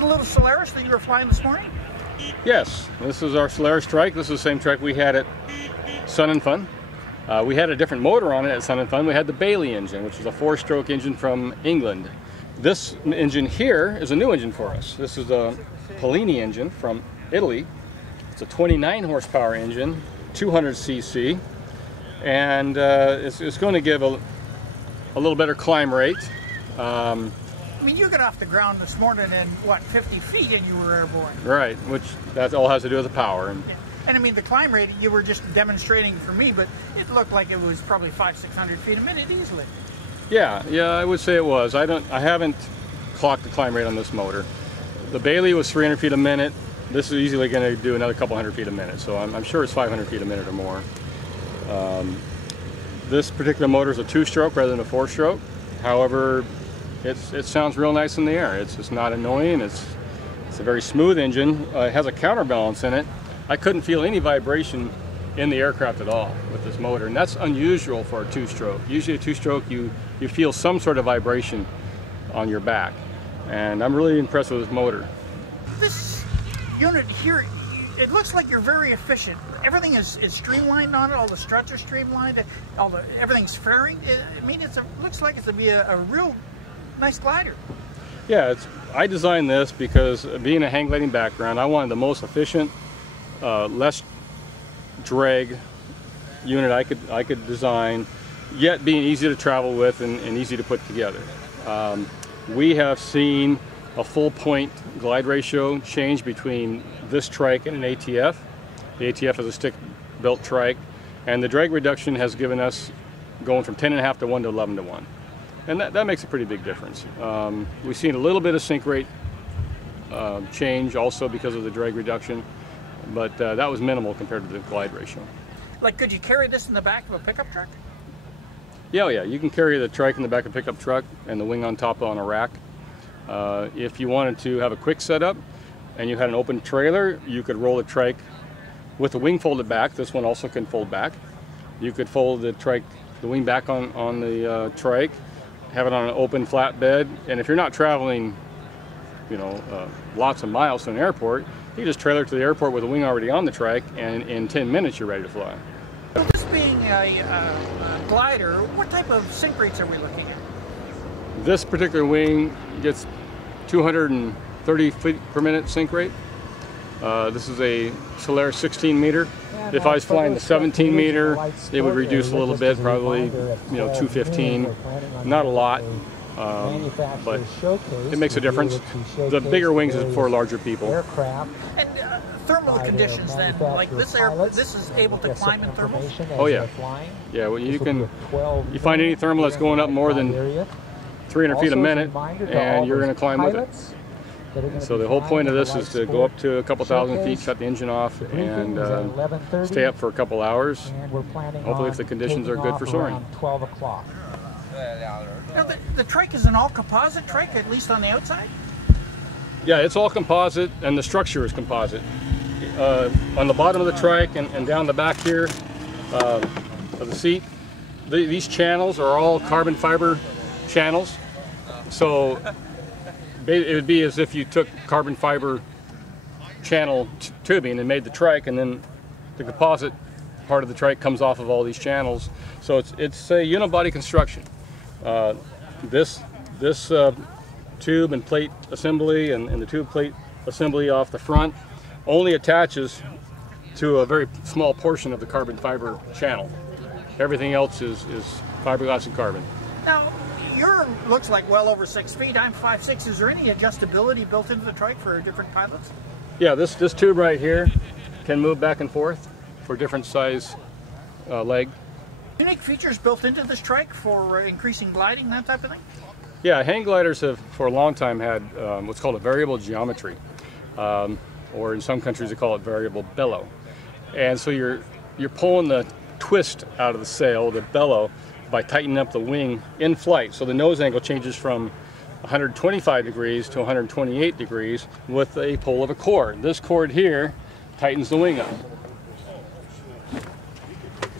the little Solairus that you were flying this morning? Yes, this is our Solairus trike. This is the same trike we had at Sun and Fun. We had a different motor on it at Sun and Fun. We had the Bailey engine, which is a 4-stroke engine from England. This engine here is a new engine for us. This is a Pellini engine from Italy. It's a 29 horsepower engine, 200 cc, and it's going to give a little better climb rate. I mean, you got off the ground this morning and what, 50 feet, and you were airborne. Right, which that all has to do with the power. Yeah. And I mean, the climb rate, you were just demonstrating for me, but it looked like it was probably 500-600 feet a minute easily. Yeah, I would say it was. I haven't clocked the climb rate on this motor. The Bailey was 300 feet a minute. This is easily going to do another couple hundred feet a minute, so I'm sure it's 500 feet a minute or more. This particular motor is a 2-stroke rather than a 4-stroke. However, it sounds real nice in the air. It's not annoying. It's a very smooth engine. It has a counterbalance in it. I couldn't feel any vibration in the aircraft at all with this motor, and that's unusual for a 2-stroke. Usually a 2-stroke, you feel some sort of vibration on your back, and I'm really impressed with this motor. This unit here, it looks like you're very efficient. Everything is streamlined on it. All the struts are streamlined. Everything's fairing. I mean, it looks like it's to be a real nice glider. Yeah, I designed this because being a hang gliding background, I wanted the most efficient, less drag unit I could design, yet being easy to travel with and easy to put together. We have seen a full point glide ratio change between this trike and an ATF. The ATF is a stick-built trike, and the drag reduction has given us going from 10.5 to 1 to 11 to 1. And that makes a pretty big difference. We've seen a little bit of sink rate change also because of the drag reduction, but that was minimal compared to the glide ratio. Like, could you carry this in the back of a pickup truck? Yeah, you can carry the trike in the back of a pickup truck and the wing on top on a rack. If you wanted to have a quick setup and you had an open trailer, you could roll the trike with the wing folded back. This one also can fold back. You could fold the wing back on the trike, have it on an open flatbed, and if you're not traveling, lots of miles to an airport, you just trailer to the airport with the wing already on the trike, and in 10 minutes you're ready to fly. So this being a glider, what type of sink rates are we looking at? This particular wing gets 230 feet per minute sink rate. This is a Solairus 16 meter. If I was flying the 17 meter, it would reduce a little bit, probably 215. Not a lot, but it makes a difference. The bigger wings is for larger people. And thermal conditions then, like this is able to climb in thermals? Oh yeah. Yeah, well, you find any thermal that's going up more than 300 feet a minute, and you're going to climb with it. So the whole point of this is to go up to a couple thousand feet, shut the engine off, and stay up for a couple hours, hopefully if the conditions are good for soaring. Now the trike is an all composite trike, at least on the outside? Yeah, it's all composite, and the structure is composite. On the bottom of the trike and down the back here of the seat, these channels are all carbon fiber channels. So it would be as if you took carbon fiber channel tubing and made the trike, and then the composite part of the trike comes off of all these channels. So it's a unibody construction. This tube and plate assembly and the tube plate assembly off the front only attaches to a very small portion of the carbon fiber channel. Everything else is fiberglass and carbon. Now, your looks like well over 6 feet. I'm 5'6". Is there any adjustability built into the trike for different pilots? Yeah, this tube right here can move back and forth for different size leg. Unique features built into this trike for increasing gliding, that type of thing? Yeah, hang gliders have for a long time had what's called a variable geometry, or in some countries they call it variable bellow. And so you're pulling the twist out of the sail, the bellow, by tightening up the wing in flight. So the nose angle changes from 125 degrees to 128 degrees with a pull of a cord. This cord here tightens the wing up.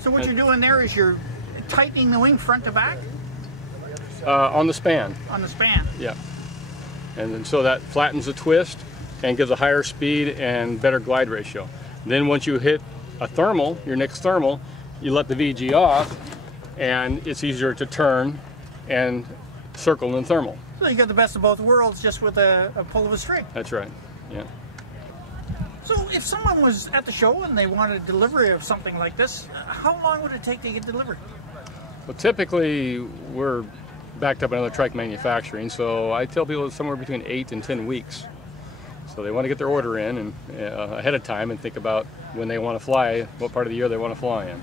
So what you're doing there is you're tightening the wing front to back? On the span. On the span? Yeah. And then, so that flattens the twist and gives a higher speed and better glide ratio. Then once you hit a thermal, your next thermal, you let the VG off, and it's easier to turn and circle in thermal. So you got the best of both worlds just with a pull of a string. That's right, yeah. So if someone was at the show and they wanted delivery of something like this, how long would it take to get delivered? Well, typically we're backed up in other trike manufacturing, so I tell people it's somewhere between 8 and 10 weeks. So they want to get their order in and ahead of time and think about when they want to fly, what part of the year they want to fly in.